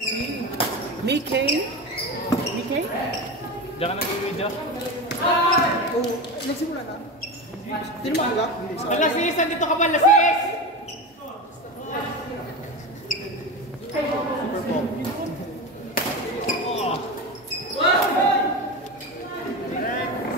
Mickey? Mickey? Diyan ka nag-video? Oo. Nagsimula na. Hindi naman aga. Lasis! Andito ka ba? Lasis!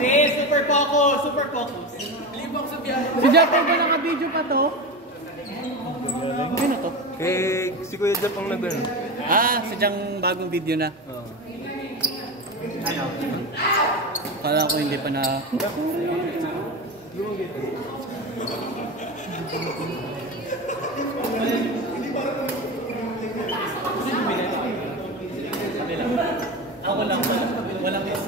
Sis! Super focus! Super focus! Si Japay ba naka-video pa to? Ano to? Si Kuya Jap ang nag-ano. Sadyang bagong video na. Oo. Ano? Kala ko hindi pa na... Ako lang. Walang is.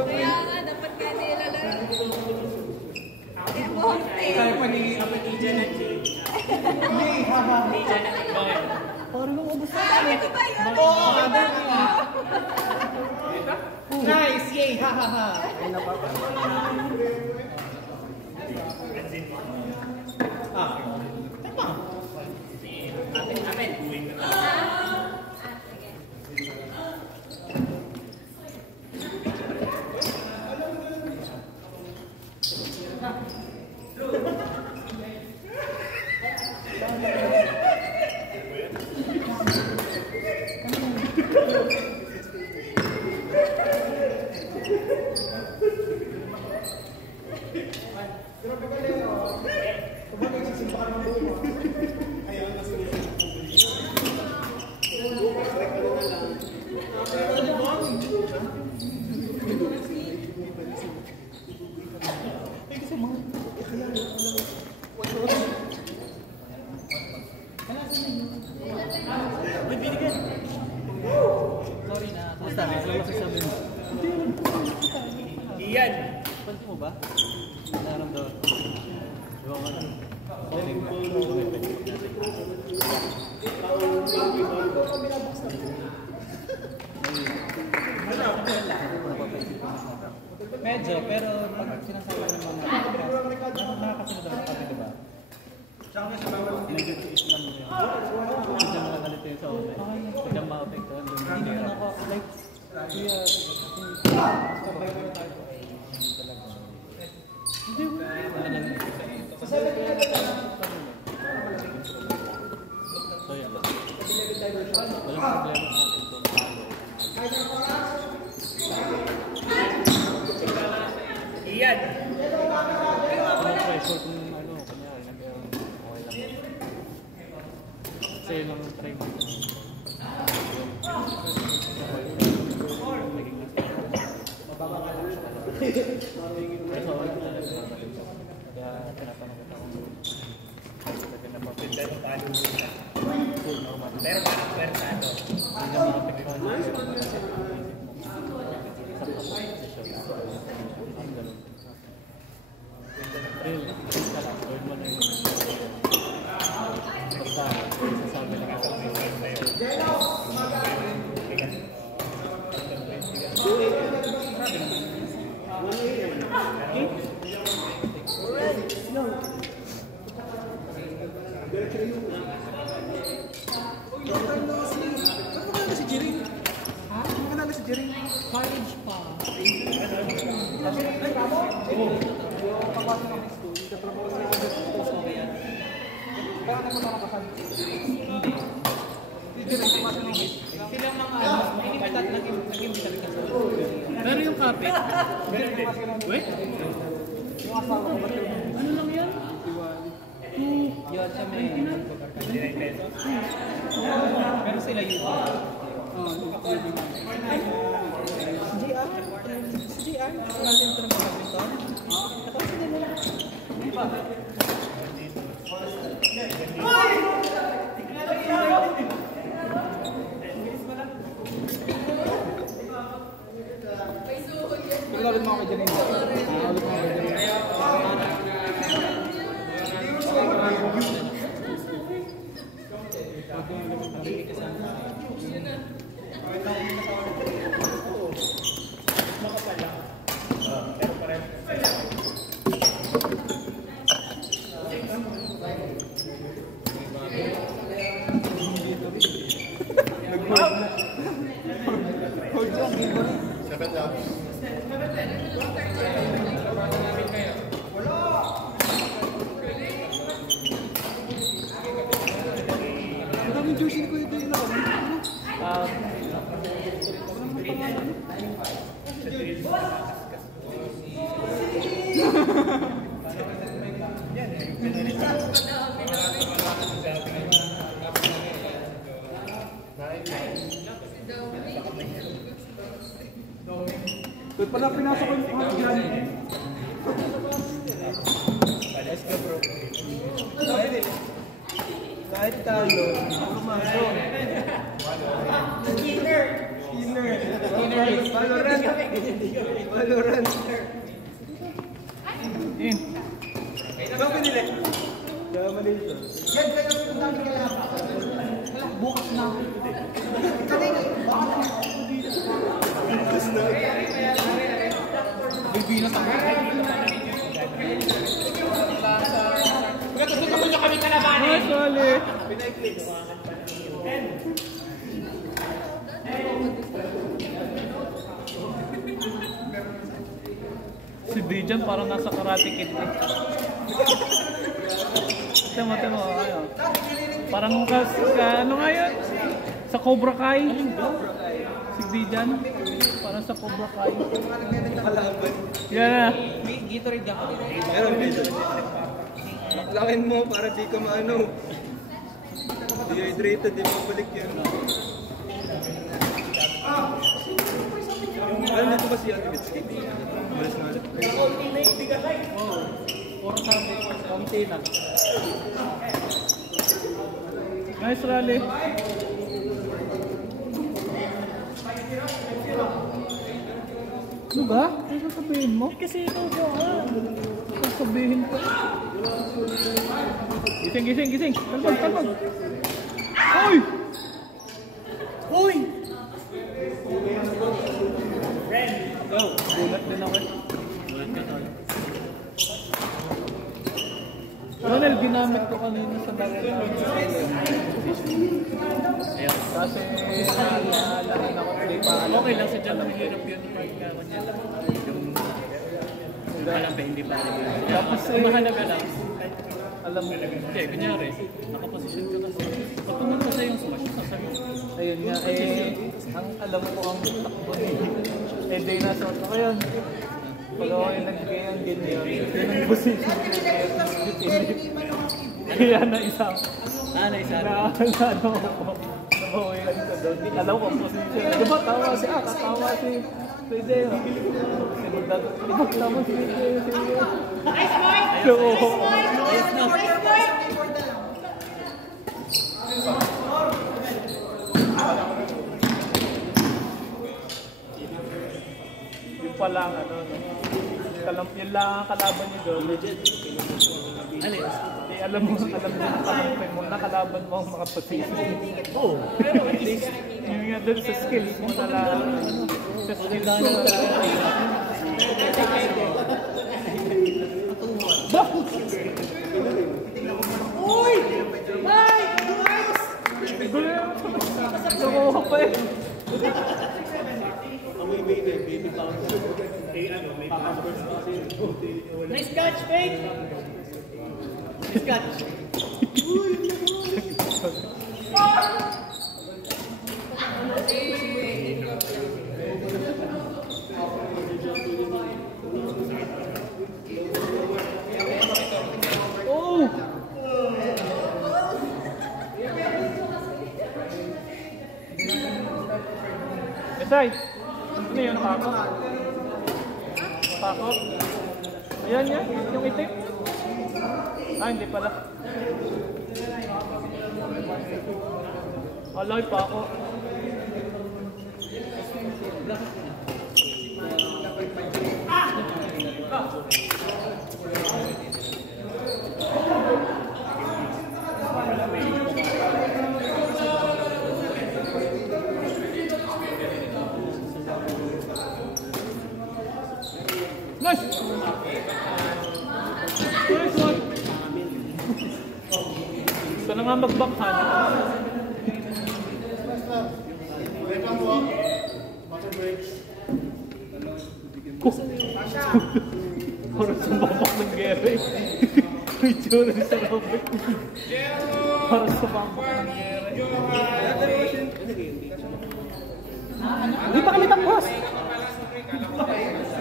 Kaya nga, dapat kaya nila lang. Kaya bonte. Kaya pa ni Ija na Parang nung ubus na. Sabi ko ba yun? Nice! Yay! Ha ha ha! Tama! Amen! Sorry na. Basta, ano masasabi mo? Iyan! Pansin mo ba? Naramdaman. Diba ka lang? Medyo, pero pag sinasabi ng mga nakakasunod ang kami, diba? Medyo tiis lang yun. Sadyang nakakalito yun sa oven. Sadyang ma-apektuhan doon. Hindi naman ako, like, kuya, sabay ko tayo. Hindi mo. Wala lang. So, yan. Walang problema sa akin ito. Iyan! Walang pressure kung ano, kanyari, okay lang. Kasi yun ang try mo. Kaya sa wala talaga. Kaya tinatanong ko ako. Talaga na mapinda yung palo nila. Pero pwertado. Hindi na makapagpapaan yung isang mga isip mo. Isang posisyon. Ang ganun. Real, ka lang. Gawin mo na yun. Basta, sasabi lang ako. College pa. Pero yung kapit. Wait. Ano lang yan? Yan sa may. Pero sila yun. GR? Wala din ito ng mga kapito? Tapos sila nila. Hindi ba? Ulit mo ako dyan yun. Ulit mo ako dyan yun. Ang daming juicy ko ito yung laban. Ba't pala pinasok ko yung mga yan? Let's go, bro. Kahit talo, pumasok. Skinner! Valorant! Valorant! In. Saan pinili? Kaya mali ito. Yan kayo yung dami kalaban. Bukas na ako. Bukas na. Bibinas ako. Gusto mo niyo kami kalabanin. Nice, Wally. Si Dijan parang nasa Karate Kid eh. Tama, ano. Parang ano nga yun? Sa Cobra Kai. Si Dijan. Parang sa Cobra Kai. Yan na. Gatorade ako. Meron dito. Lakin mo para di ka maano. Dehydrated, di mabalik yan. Ano dito ba si Akibitski? Malis na ulit. Puro sabi, konti lang. Nice rally. Ano ba? Ano sasabihin mo? Kasi ikaw ba? Sasabihin ko. Gising. Kalpag. Uy! Go! Gulat din ako. Ronel, ginamit ko kanina sa dati. Kasi naalala ako Okay lang, sadya lang hirap yun. Yung alam ba, hindi pa. Tapos Mahalaga lang. alam mo, Hindi, kunyari, nakaposisyon ka kasi. Pag pumunta sa yung smash, sasabihin. ayun nga, ang alam ko ang takbo day na suot ko yun. Pag ako yung nag-ganyan, yun ang position ko. Kaya na isang, Naisa. ano ako, nabawi lang ko doon. Alam ko ang position. Diba tawa si, katawa si Pwede. Tama si Pwede. Nice boy! So, Nice boy! yung pala ang ano, no? Yun lang ang kalaban niyo doon. Ano yun? Alam mo nakalaban mo, nakalaban mo ang mga position. Oo. Pero at least, Yung nga doon sa skills mo na lang, sa skills mo na lang. Uy! Mike! Guys! Gulo yun. Nakuha pa eh. nice catch, Faith! Nice catch. Oh! Esay! Ano yun? Pakot? Pakot? Ayan yan, yung itim. Hindi pala. Alay, pakot. Nice! Nice one! Gusto na nga mag-backhand. Parang sumabak ng gere. May tsura sa Robert. Parang sumabak ng gere. Hindi pa kami tapos.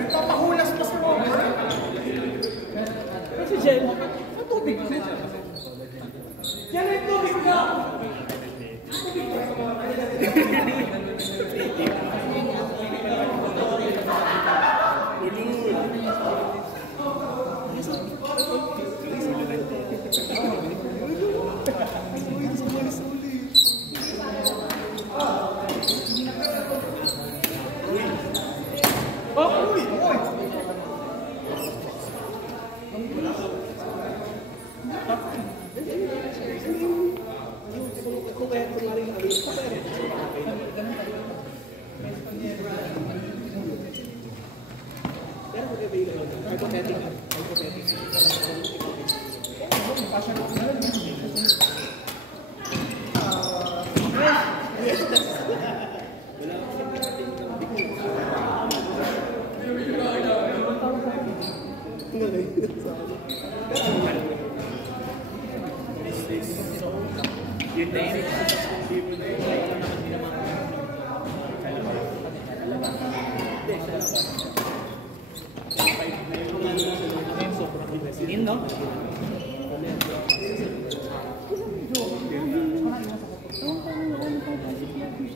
Papahulas pa sa Robert. Kasi Jen, ang tubig ko. Yan ay tubig ka!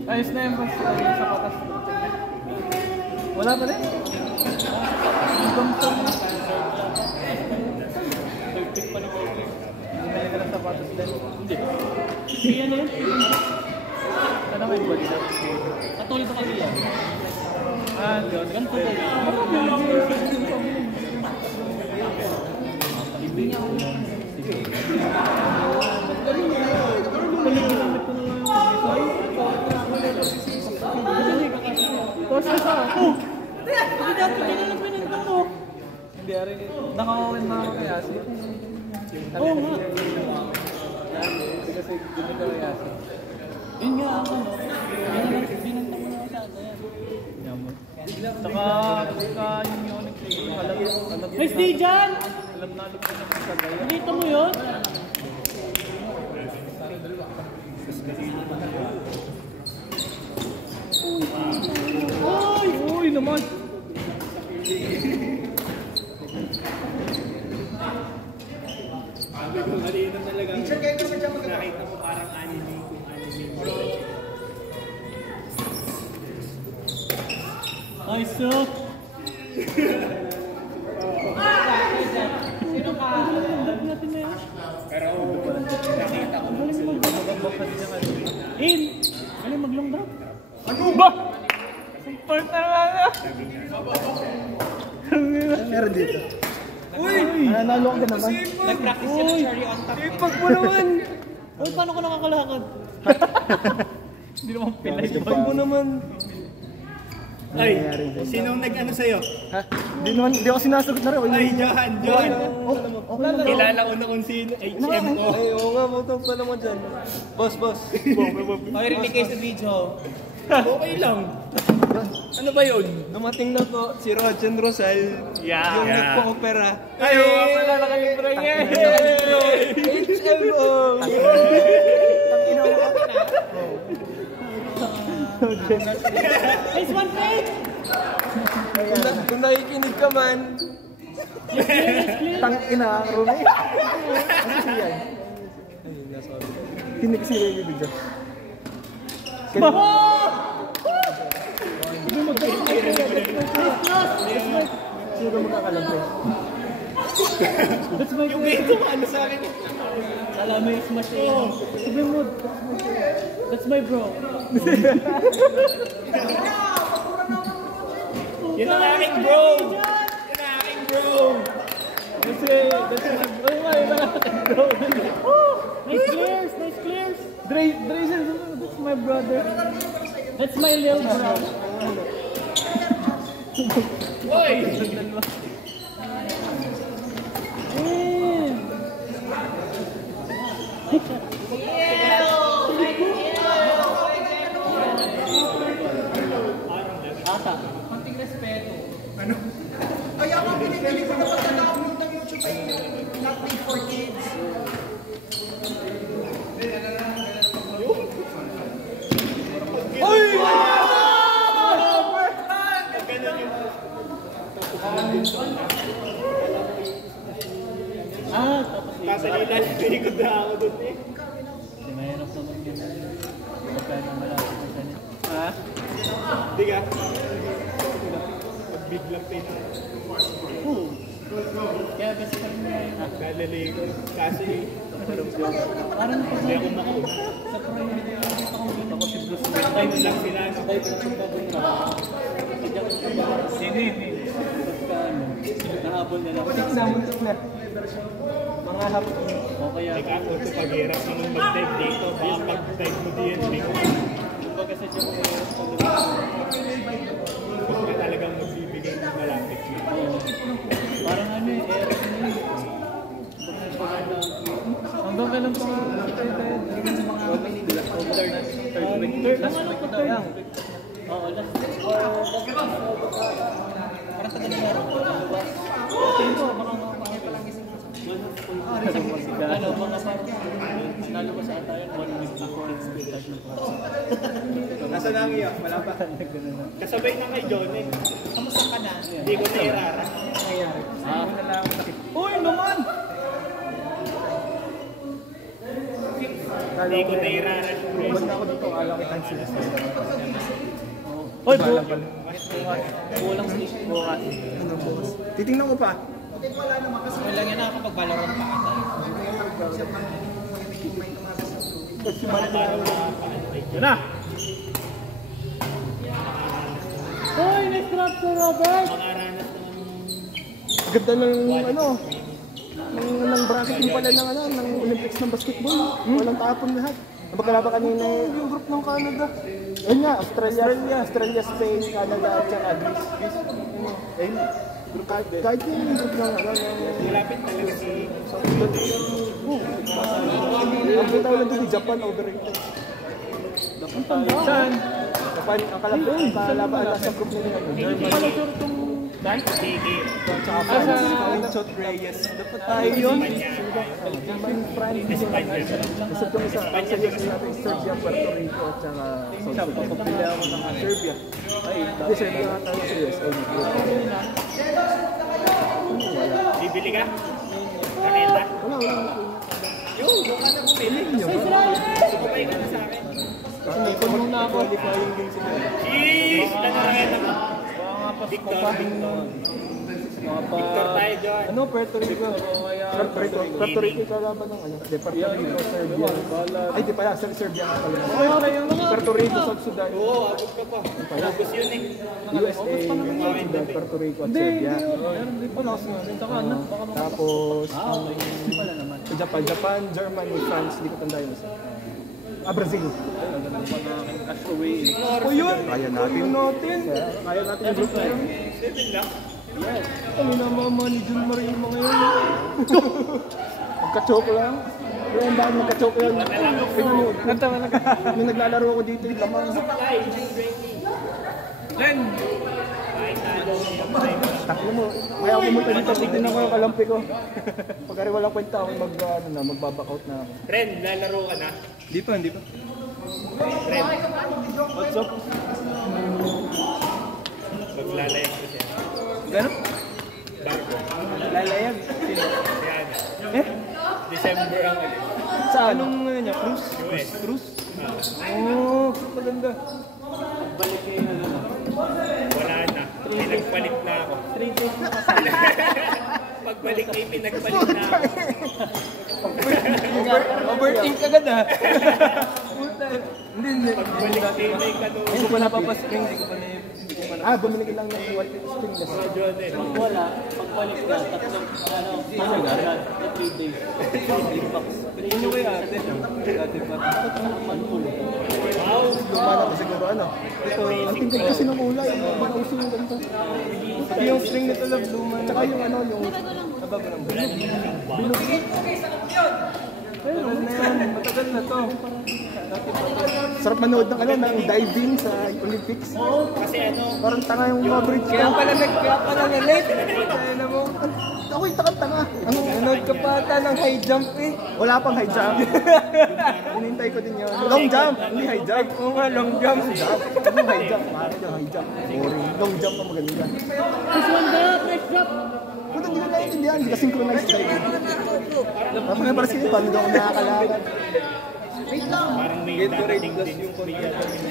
Ayos na yung sa patas. Wala pa rin? Pagpik pa ni Bobby. Bumili ka ng sapatos din. Hindi. Hindi yan yun. Ano ba yung body doon? Katulad sa kabila. Ah, ganito po. Hindi niya ako. Hindi rin. Nakakawin na ako kaya siya. Oo nga. Kasi hindi ka kaya siya. Yun nga ako. Binanta mo na ako sa ato yan. Saka yun yun. May stay dyan! Alam na alam ko na sa gaya. Dito mo yun? Uy naman! Teacher, kayo kasi dyan magkakaroon. Nakita ko parang anime kung anime. Nice, sir! Sino ka? Love natin na yun. Pero nakita ko In! Ano mag-long drop? Ano ba? Support na nga! Meron dito. Uy! Nanalo ka naman. nag-practice ka ng cherry on top. Ipag mo naman! Uy, paano ka nakakalakad? Hindi naman pilay. Ipag mo naman. Ay, sinong nag-ano sa'yo? Ha? Di ako sinasagot na rin. Ay, Johan! Okay lang. Kilala ko na kung sino, HMO. Ay, oo nga, mutong pa naman dyan. Boss. Okay, rinig kayo sa video. Okay lang. Ano ba yun? Dumating na po si Rojan Rosal. Yung nagpo-opera. Ay, oo, pala nakalibre niya. HMO! Nice one, Fred! Kung nakikinig ka man, tang ina, Rumi. Ano siya yan? Ayun na, sorry. Kinig si Remy Bidja. Sino magkakalam ko? That's my Yung video mo, ano sa akin? Alam mo yung smash yun. Sabi mo, that's my bro. Yun ang aking bro! Yun ang aking bro! That's my bro. Nice clears, nice clears. Dre says, that's my brother. That's my little bro. Hoy! Ata. Ano? Kaya ako pinipili ko na pagka-download ng YouTube ay not made for kids. Tapos Kasalila, tinikod na ako doon eh. Hindi, mahirap naman yun. Magkano malapit na ganit. Ha? Hindi ka. Magbiglang tayo. Oo. Kaya basta kami na yun. Nalaligo. Kasi, Parang pa hindi ako makauna. sa priority lang ako yun. Ako si Bruce Lee. Time lang sila. Type lang ang gagawin na. Hindi. Pagka ano, nahabol niya lang. Mga hapon. O kaya, Ikaw ako ito paghirap naman mag-dive dito. Baka pag-dive mo diyan, kumbaga sa dyan ko huwag ka talagang magbibigay ng malapit. parang ano eh, Eric na yun. Hanggang kailan pa nga third week. Last week na daw. Oo, last week. Parang tagal na meron. Tingin ko, baka ano, mga parang nalabas sa ata yun, 1 week before start ng process. Nasa lang iyo? Wala pa. Kasabay na kay John eh. Kamusta ka na? Hindi ko nairara. Nangyayari. Uy, naman! Hindi ko nairara. Basta ako dito, alam kita sila. Uy, kulang sleep. Bukas. Ano boss? Titingnan ko pa. Wala nga na ako pag Valorant pa ata. Yan na! Uy, next drop to Robert! Makaranas ng Ganda ng ano, ng bracketing pala ng ano, ng Olympics ng basketball. Walang tapon lahat. Napagkalaba kanina yung group ng Canada. Ayun nga, Australia, Spain, Canada, at saka Greece. Ayun. Kahit yung group ng ano, malapit talaga si ang kita ulit dito, Japan overrated. Japan, ang kalaban sa group nila. Germany. Sige. Tsaka France, Chot Reyes. Dapat tayo yun. German, France, Espanya. isa itong isa. Ang suggestion natin is Serbia, Puerto Rico, at saka Papapili ako ng Serbia. Hindi, Serbia nga tayo sa USA. Bibili ka? Nakita? Wala. Yung, doon ka na bumili. Sumabay ka na sa akin. Kasi may punong na ako. Qualifying din sila. Jeez! Ano nakita mo? Victor tayo dyan. Ano, Puerto Rico? Puerto Rico kalaban ng ano? Puerto Rico, Serbia. Ay, di pala, Serbia nga pala. Puerto Rico, South Sudan. Oo, abot ka pa. Tapos yun eh. USA, South Sudan, Puerto Rico at Serbia. Tapos, sa Japan, Germany, France, di ko tanda yun. Brazil. O yun! Kaya natin. Kaya natin yung group na yun. 7 lang. Ano namama ni Jun Marie mga yun? Magka-choke lang. Pero ang dahil magka-choke lang. May naglalaro ako dito yung laman. Len! Taklo mo. Kaya ako pumunta dito. Tignan ako yung kalampi ko. Pagkari walang kwenta ako magbabackout na ako. Ren, lalaro ka na. Hindi pa. Ren, What's up? maglalayag ko siya. Gano'n? Bago. Lalayag? Sino? Yan. December ang ulit. Sa anong ano niya? Cruise? US. Cruise? Oo, maganda. Wala na. Pinagpalit na ako. 3 days na kasama. Pagbalik ay pinagpalit na ako. Overthink agad ha. Hindi. Pagbalik ay may kanong. Hindi ko pa napapaspring. Bumili ka lang ng spring gas. Radyo din. Pag wala, pagbalik ka, tatlong, agad, 3 days. 3 bucks. Ano ba yan? Dati pa. Wow! Lumana pa siguro ano. Ang tingkad kasi ng kulay. Baka uso yung ganito. Pati yung string nito lang lumana. Tsaka yung ano, yung nababa ng bilog. Bilog. Ayun, matagal na yan. Matagal na to. Sarap manood ng ano, ng diving sa Olympics. Kasi ano, Parang tanga yung coverage. Kaya pala na late. Kaya na mo. Ako yung tanga. Ano? Nanood ka pa ata ng high jump eh. Wala pang high jump. Hinintay ko din yun. Long jump, hindi high jump. Oo nga, long jump. Ano high jump? Parang yung high jump. Boring. Long jump ang maganda. Puta, hindi ko naiintindihan. Hindi ka synchronized diving. Parang parang sila, paano daw ako nakakalakad? parang may Gatorade dadating plus din yung may dadating.